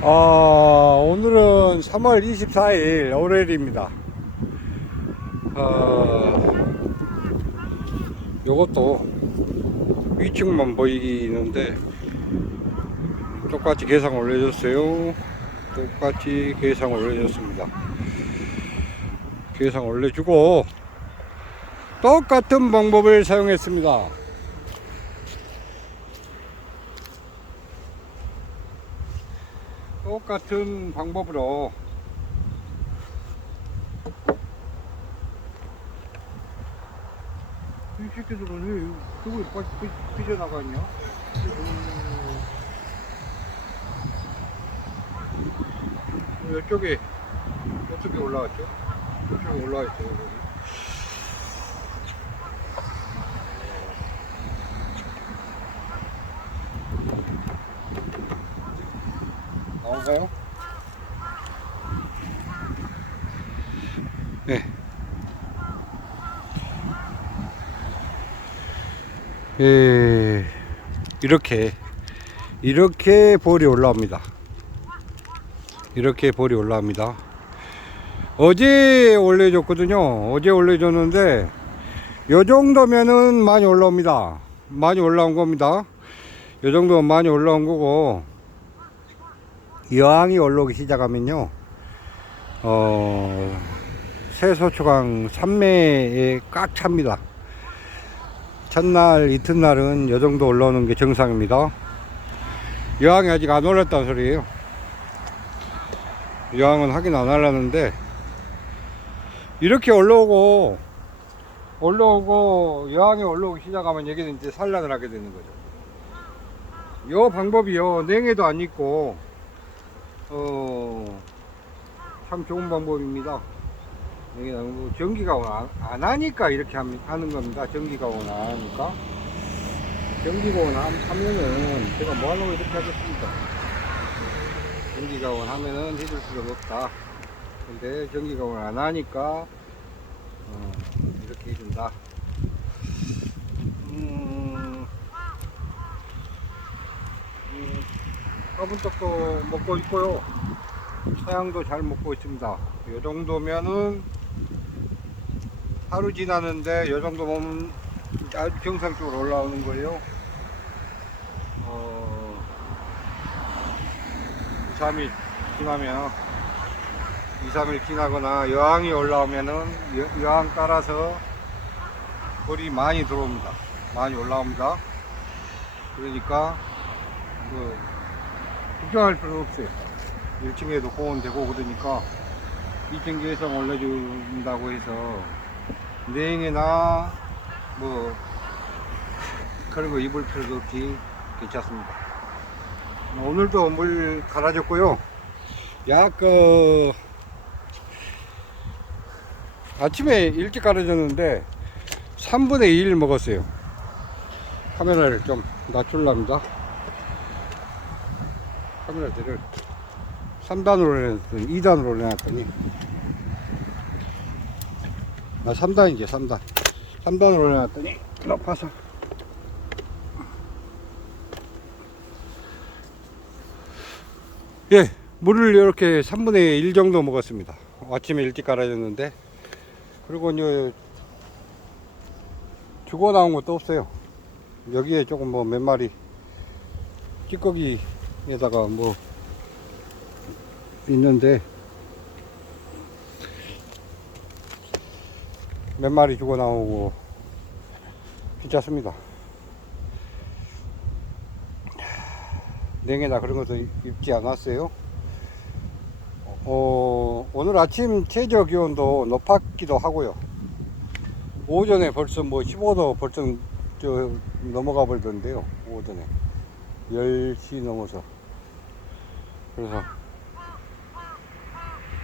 어, 오늘은 3월 24일 월요일입니다. 어, 요것도 위층만 보이는데 똑같이 계상 올려줬어요. 똑같이 계상 올려줬습니다. 계상 올려주고 똑같은 방법을 사용했습니다. 똑같은 방법으로 이 새끼들은 왜 그걸 빠- 삐- 삐져나가냐? 음. 이쪽에 이쪽에 올라왔죠? 이쪽에 올라왔죠 여기. 나온가요? 네. 예, 이렇게 이렇게 볼이 올라옵니다. 이렇게 볼이 올라옵니다. 어제 올려줬거든요. 어제 올려줬는데 요 정도면은 많이 올라옵니다. 많이 올라온 겁니다. 요 정도면 많이 올라온 거고 여왕이 올라오기 시작하면요. 어, 새소초강 산매에 꽉 찹니다. 첫날, 이튿날은 요 정도 올라오는 게 정상입니다. 여왕이 아직 안 올랐다는 소리예요. 여왕은 확인 안 하려는데, 이렇게 올라오고, 올라오고, 여왕이 올라오기 시작하면 여기는 이제 산란을 하게 되는 거죠. 요 방법이요, 냉해도 안 있고, 어, 참 좋은 방법입니다. 여기 뭐 전기가 안, 안 하니까 이렇게 함- 하는 겁니다. 전기가 온안 하니까. 전기가 온 함- 하면은 제가 뭐 하려고 이렇게 하겠습니까? 전기가 온 하면은 해줄 수가 없다. 근데 전기가 온안 하니까 어, 이렇게 해준다. 음, 화분떡도 먹고 있고요. 사양도 잘 먹고 있습니다. 이 정도면은 하루 지나는데 이 정도면 아주 정상적으로 올라오는 거예요. 어, 2, 3일 지나면 2, 3일 지나거나 여왕이 올라오면은 여, 여왕 따라서 볼이 많이 들어옵니다. 많이 올라옵니다. 그러니까 그 걱정할 필요 없어요. 1층에도 공원되고 그러니까 2층 계성 올려준다고 해서 냉해나 뭐 그런 거 입을 필요도 없이 괜찮습니다. 오늘도 물 갈아줬고요. 약그 아침에 일찍 갈아줬는데 3분의 1 먹었어요. 카메라를 좀 낮출랍니다. 카메라들을 3단으로 해놨더니 2단으로 해놨더니. 아 3단이지 3단. 3단으로 해놨더니 높아서. 예 물을 이렇게 3분의 1 정도 먹었습니다. 아침에 일찍 갈아줬는데. 그리고 이제 죽어 나온 것도 없어요. 여기에 조금 뭐 몇 마리 찌꺼기 에다가 뭐 있는데 몇 마리 죽어 나오고 괜찮습니다. 냉해나 그런 것도 입지 않았어요. 어, 오늘 아침 최저 기온도 높았기도 하고요. 오전에 벌써 뭐 15도 벌써 저 넘어가 버리던데요. 오전에 10시 넘어서 그래서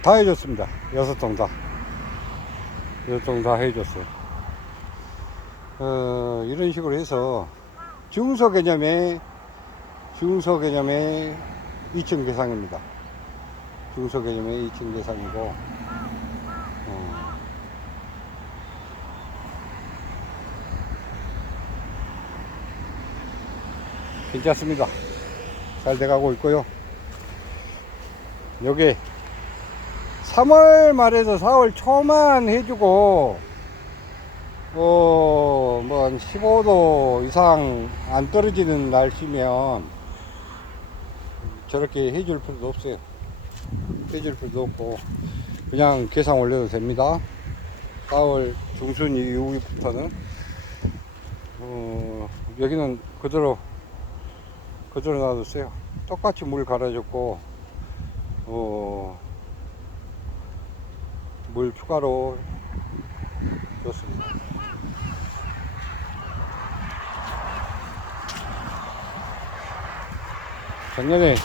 다 해줬습니다. 여섯 통 다. 여섯 통다 해줬어요. 어, 이런 식으로 해서 중소 개념의 중소 개념의 2층 계상입니다. 중소 개념의 2층 계상이고 괜찮습니다. 잘 돼가고 있고요. 요게 3월 말에서 4월 초만 해주고 어, 뭐, 한 15도 이상 안 떨어지는 날씨면 저렇게 해줄 필요도 없어요. 해줄 필요도 없고, 그냥 계산 올려도 됩니다. 4월 중순 이후부터는, 어, 여기는 그대로, 그대로 놔뒀어요. 똑같이 물 갈아줬고, 어, 물 추가로 줬습니다. 작년에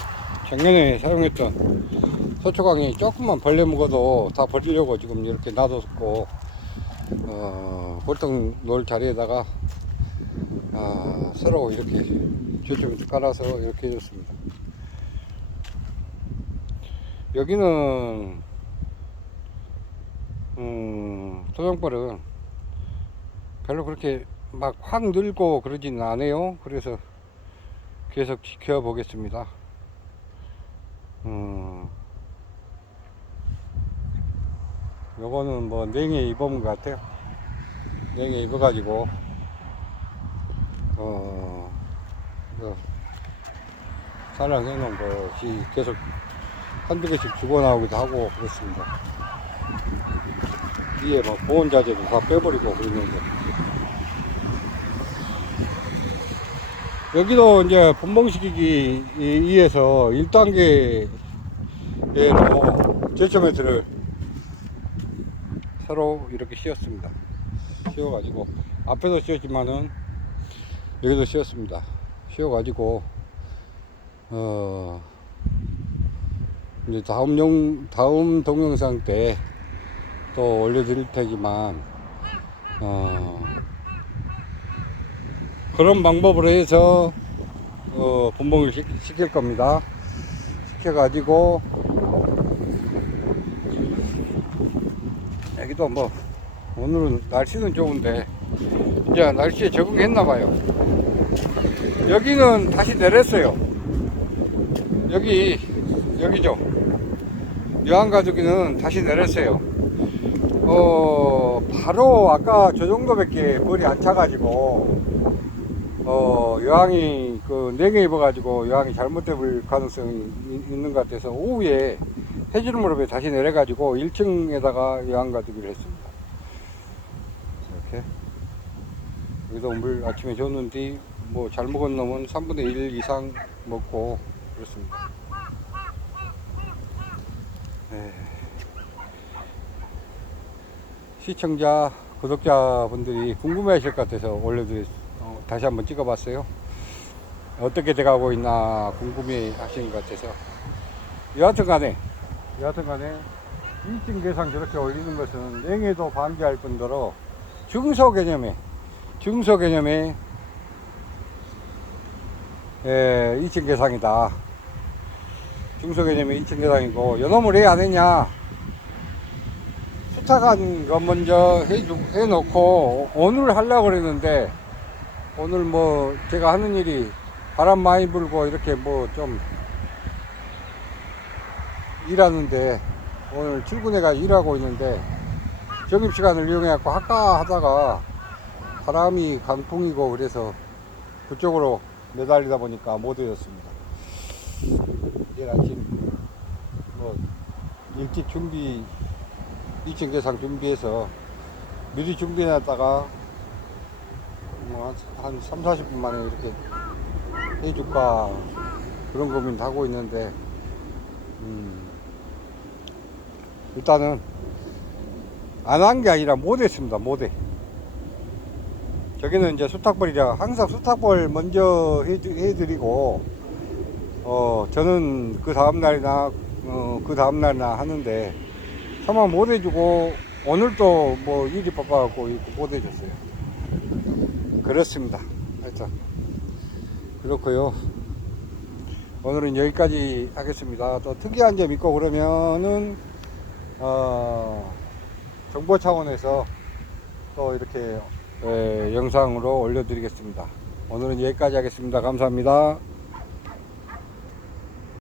작년에 사용했던 소초강이 조금만 벌레 먹어도 다 버리려고 지금 이렇게 놔뒀고 어, 볼통 놀 자리에다가 아, 새로 이렇게 조금 깔아서 이렇게 해줬습니다. 여기는 음, 토종벌은 별로 그렇게 막 확 늘고 그러지는 않아요. 그래서 계속 지켜보겠습니다. 음, 요거는 뭐 냉해 입어본 것 같아요. 냉해 입어가지고, 어, 그 사랑해 놓은 것이 계속 한두 개씩 죽어나오기도 하고 그렇습니다. 위에 뭐 보온자재도 다 빼버리고 그러는데. 여기도 이제 분봉시키기 위해서 1단계로 제초매트를 새로 이렇게 씌웠습니다. 씌워가지고 앞에도 씌웠지만은 여기도 씌웠습니다. 씌워가지고 어 이제 다음 영 다음 동영상 때 또 올려드릴 테지만 어 그런 방법으로 해서 어, 분봉을 시, 시킬 겁니다. 시켜가지고 여기도 뭐 오늘은 날씨는 좋은데 이제 날씨에 적응했나 봐요. 여기는 다시 내렸어요. 여기 여기죠. 여한가족이는 다시 내렸어요. 어 바로 아까 저 정도밖에 머리 안 차가지고 어, 여왕이 그 냉해 입어가지고 여왕이 잘못될 가능성이 이- 있는 것 같아서 오후에 해주름으로 다시 내려가지고 1층에다가 여왕 가두기를 했습니다. 이렇게 여기도 물 아침에 줬는데 뭐 잘 먹은 놈은 3분의 1 이상 먹고 그렇습니다. 네. 시청자 구독자분들이 궁금해 하실 것 같아서 올려드렸 어, 다시 한번 찍어봤어요. 어떻게 돼가고 있나 궁금해 하시는 것 같아서. 여하튼 간에, 여하튼 간에, 2층 계상 저렇게 올리는 것은 냉해도 방지할 뿐더러 중소 개념에, 중소 개념에, 예, 2층 계상이다. 중소 개념의 2층 계상이고, 연홈을 왜 안 했냐? 수탁한 거 먼저 해주, 해놓고, 오늘 하려고 그랬는데, 오늘 뭐 제가 하는 일이 바람 많이 불고 이렇게 뭐 좀 일하는데 오늘 출근해가 일하고 있는데 점심 시간을 이용해갖고 할까 하다가 바람이 강풍이고 그래서 그쪽으로 매달리다 보니까 못 해줬습니다. 내일 아침 뭐 일찍 준비 2층 계상 준비해서 미리 준비해놨다가 뭐 한, 한 3, 40분 만에 이렇게 해줄까 그런 고민도 하고 있는데 음, 일단은 안 한 게 아니라 못 했습니다 못해 저기는 이제 수탁벌이라 항상 수탁벌 먼저 해드리고 어 저는 그 다음날이나 어, 그 다음날이나 하는데 차마 못 해주고 오늘도 뭐 일이 바빠갖고 못 해줬어요 그렇습니다. 하여튼 그렇고요. 오늘은 여기까지 하겠습니다. 또 특이한 점 있고 그러면은 어, 정보 차원에서 또 이렇게 에, 영상으로 올려드리겠습니다. 오늘은 여기까지 하겠습니다. 감사합니다.